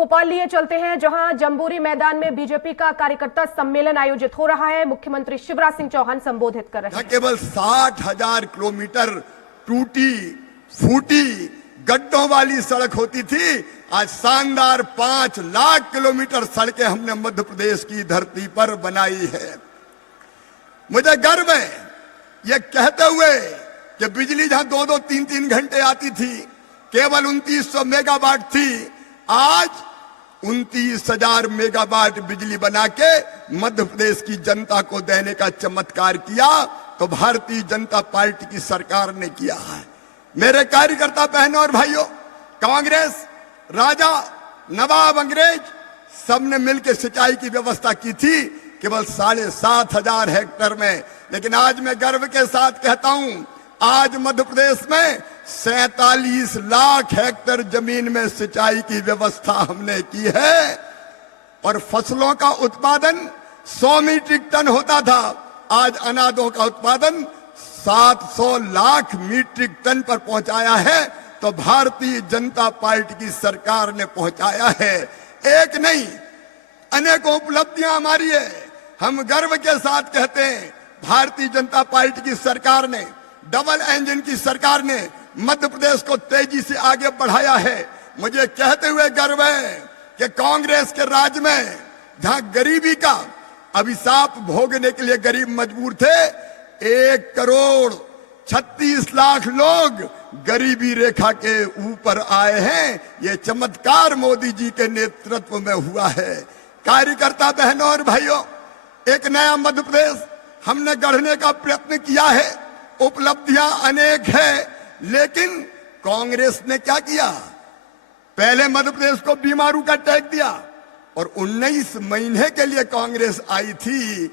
भोपाल लिए चलते हैं, जहां जंबूरी मैदान में बीजेपी का कार्यकर्ता सम्मेलन आयोजित हो रहा है। मुख्यमंत्री शिवराज सिंह चौहान संबोधित कर रहे हैं। केवल 60,000 किलोमीटर टूटी फूटी गड्ढों वाली सड़क होती थी, आज शानदार 5 लाख किलोमीटर सड़कें हमने मध्य प्रदेश की धरती पर बनाई है। मुझे गर्व है ये कहते हुए कि बिजली जहां 2-2, 3-3 घंटे आती थी, केवल 2900 मेगावाट थी, आज 29,000 मेगावाट बिजली बना के मध्य प्रदेश की जनता को देने का चमत्कार किया तो भारतीय जनता पार्टी की सरकार ने किया है। मेरे कार्यकर्ता बहनों और भाइयों, कांग्रेस, राजा, नवाब, अंग्रेज सबने मिलकर सिंचाई की व्यवस्था की थी केवल 7,500 हेक्टेयर में, लेकिन आज मैं गर्व के साथ कहता हूं आज मध्य प्रदेश में 47 लाख हेक्टेयर जमीन में सिंचाई की व्यवस्था हमने की है और फसलों का उत्पादन 100 मीट्रिक टन होता था, आज अनाजों का उत्पादन 700 लाख मीट्रिक टन पर पहुंचाया है तो भारतीय जनता पार्टी की सरकार ने पहुंचाया है। एक नहीं, अनेकों उपलब्धियां हमारी है। हम गर्व के साथ कहते हैं भारतीय जनता पार्टी की सरकार ने, डबल इंजन की सरकार ने मध्य प्रदेश को तेजी से आगे बढ़ाया है। मुझे कहते हुए गर्व है कि कांग्रेस के राज में जहां गरीबी का अभिशाप भोगने के लिए गरीब मजबूर थे, 1,36,00,000 लोग गरीबी रेखा के ऊपर आए हैं। ये चमत्कार मोदी जी के नेतृत्व में हुआ है। कार्यकर्ता बहनों और भाइयों, एक नया मध्य प्रदेश हमने गढ़ने का प्रयत्न किया है। उपलब्धियां अनेक है, लेकिन कांग्रेस ने क्या किया? पहले मध्य प्रदेश को बीमारू का टैग दिया और 19 महीने के लिए कांग्रेस आई थी।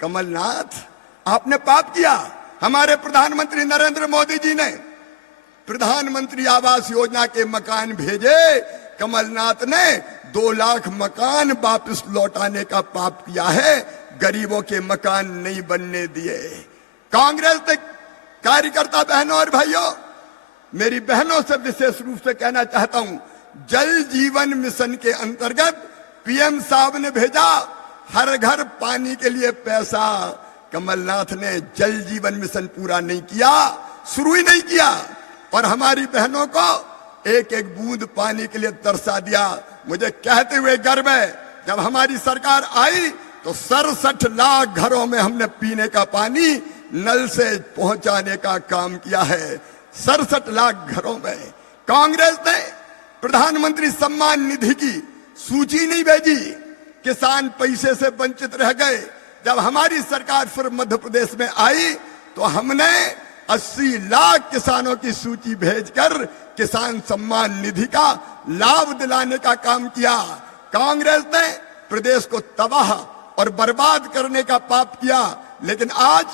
कमलनाथ, आपने पाप किया। हमारे प्रधानमंत्री नरेंद्र मोदी जी ने प्रधानमंत्री आवास योजना के मकान भेजे, कमलनाथ ने 2 लाख मकान वापस लौटाने का पाप किया है, गरीबों के मकान नहीं बनने दिए। कांग्रेस ने, कार्यकर्ता बहनों और भाइयों, मेरी बहनों से विशेष रूप से कहना चाहता हूं, जल जीवन मिशन के अंतर्गत पीएम साहब ने भेजा हर घर पानी के लिए पैसा। कमलनाथ ने जल जीवन मिशन पूरा नहीं किया, शुरू ही नहीं किया और हमारी बहनों को एक एक बूंद पानी के लिए तरसा दिया। मुझे कहते हुए गर्व है, जब हमारी सरकार आई तो 67 लाख घरों में हमने पीने का पानी नल से पहुंचाने का काम किया है। 67 लाख घरों में। कांग्रेस ने प्रधानमंत्री सम्मान निधि की सूची नहीं भेजी, किसान पैसे से वंचित रह गए। जब हमारी सरकार फिर मध्य प्रदेश में आई तो हमने 80 लाख किसानों की सूची भेजकर किसान सम्मान निधि का लाभ दिलाने का काम किया। कांग्रेस ने प्रदेश को तबाह और बर्बाद करने का पाप किया, लेकिन आज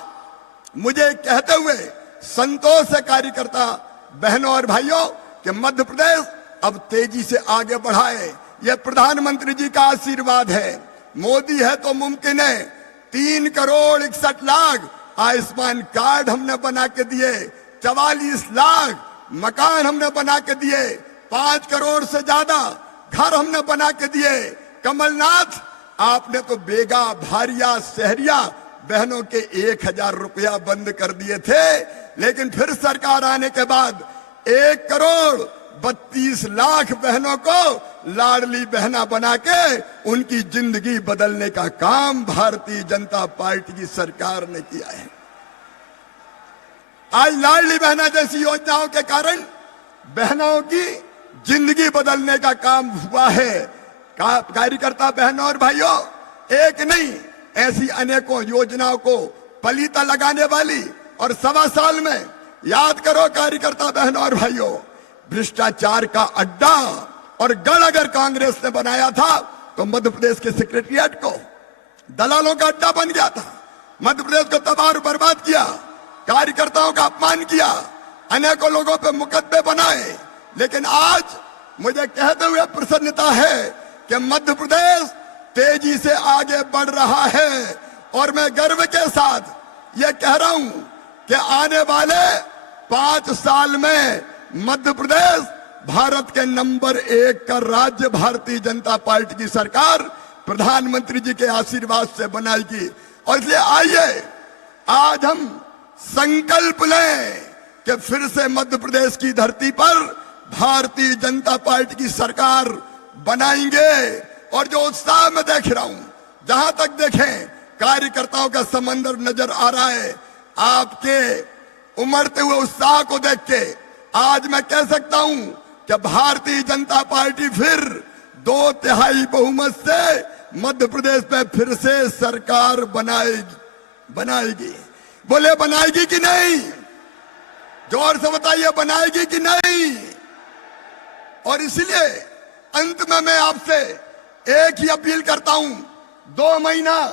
मुझे कहते हुए संतोष है कार्यकर्ता बहनों और भाइयों कि मध्य प्रदेश अब तेजी से आगे बढ़ाए। यह प्रधानमंत्री जी का आशीर्वाद है। मोदी है तो मुमकिन है। 3 करोड़ 61 लाख आयुष्मान कार्ड हमने बना के दिए, 44 लाख मकान हमने बना के दिए, 5 करोड़ से ज्यादा घर हमने बना के दिए। कमलनाथ, आपने तो बेगा, भारिया, शहरिया बहनों के 1,000 रुपया बंद कर दिए थे, लेकिन फिर सरकार आने के बाद 1 करोड़ 32 लाख बहनों को लाडली बहना बना के उनकी जिंदगी बदलने का काम भारतीय जनता पार्टी की सरकार ने किया है। आज लाडली बहना जैसी योजनाओं के कारण बहनों की जिंदगी बदलने का काम हुआ है। कार्यकर्ता बहनों और भाइयों, एक नहीं, ऐसी अनेकों योजनाओं को पलीता लगाने वाली और 1.25 साल में, याद करो कार्यकर्ता बहनों और भाइयों, भ्रष्टाचार का अड्डा और गढ़ अगर कांग्रेस ने बनाया था तो मध्य प्रदेश के सेक्रेटरिएट को दलालों का अड्डा बन गया था। मध्य प्रदेश को तबाह और बर्बाद किया, कार्यकर्ताओं का अपमान किया, अनेकों लोगों पे मुकदमे बनाए। लेकिन आज मुझे कहते हुए प्रसन्नता है कि मध्य प्रदेश तेजी से आगे बढ़ रहा है और मैं गर्व के साथ ये कह रहा हूं कि आने वाले 5 साल में मध्य प्रदेश भारत के नंबर 1 का राज्य भारतीय जनता पार्टी की सरकार प्रधानमंत्री जी के आशीर्वाद से बनाएगी। और इसलिए आइए आज हम संकल्प लें कि फिर से मध्य प्रदेश की धरती पर भारतीय जनता पार्टी की सरकार बनाएंगे। और जो उत्साह मैं देख रहा हूं, जहां तक देखें कार्यकर्ताओं का समंदर नजर आ रहा है, आपके उमड़ते हुए उत्साह को देख के आज मैं कह सकता हूं कि भारतीय जनता पार्टी फिर 2/3 बहुमत से मध्य प्रदेश में फिर से सरकार बनाएगी। बोले बनाएगी कि नहीं? जोर से बताइए, बनाएगी कि नहीं? और इसलिए अंत में मैं आपसे एक ही अपील करता हूं, 2 महीना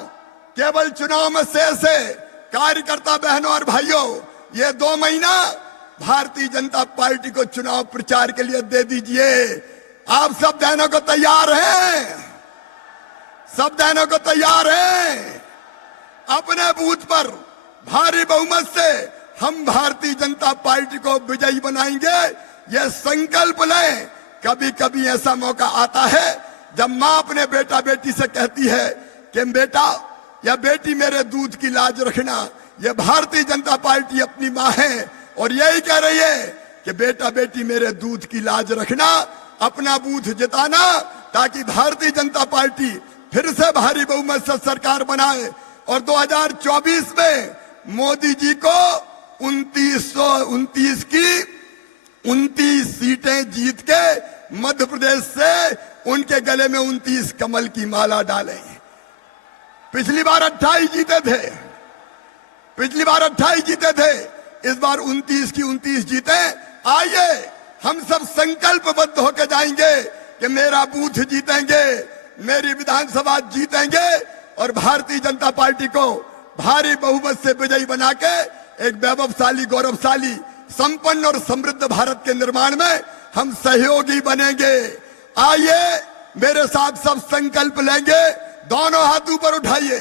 केवल चुनाव में शेष है। कार्यकर्ता बहनों और भाइयों, ये 2 महीना भारतीय जनता पार्टी को चुनाव प्रचार के लिए दे दीजिए। आप सब देने को तैयार हैं? सब देने को तैयार हैं? अपने बूथ पर भारी बहुमत से हम भारतीय जनता पार्टी को विजयी बनाएंगे। ये संकल्प लें। कभी कभी ऐसा मौका आता है जब मां अपने बेटा बेटी से कहती है कि बेटा या बेटी मेरे दूध की लाज रखना। ये भारतीय जनता पार्टी अपनी मां है और यही कह रही है कि बेटा बेटी मेरे दूध की लाज रखना, अपना बूथ जिताना, ताकि भारतीय जनता पार्टी फिर से भारी बहुमत से सरकार बनाए और 2024 में मोदी जी को 2929 की 29 सीटें जीत के मध्य प्रदेश से उनके गले में 29 कमल की माला डालें। पिछली बार 28 जीते थे, पिछली बार 28 जीते थे, इस बार 29 की 29 जीते। आइए हम सब संकल्पबद्ध होकर जाएंगे कि मेरा बूथ जीतेंगे, मेरी विधानसभा जीतेंगे और भारतीय जनता पार्टी को भारी बहुमत से विजयी बना के एक वैभवशाली, गौरवशाली, संपन्न और समृद्ध भारत के निर्माण में हम सहयोगी बनेंगे। आइए मेरे साथ सब संकल्प लेंगे। दोनों हाथ ऊपर उठाइए,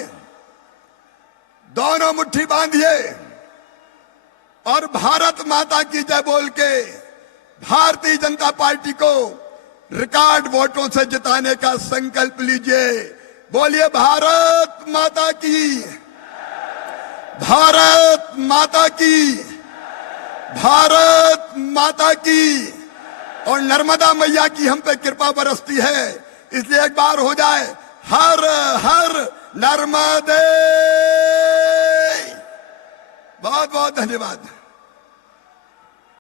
दोनों मुट्ठी बांधिए और भारत माता की जय बोल के भारतीय जनता पार्टी को रिकॉर्ड वोटों से जिताने का संकल्प लीजिए। बोलिए भारत माता की, भारत माता की, भारत माता की। और नर्मदा मैया की हम पे कृपा बरसती है, इसलिए एक बार हो जाए, हर हर नर्मदे। बहुत बहुत धन्यवाद।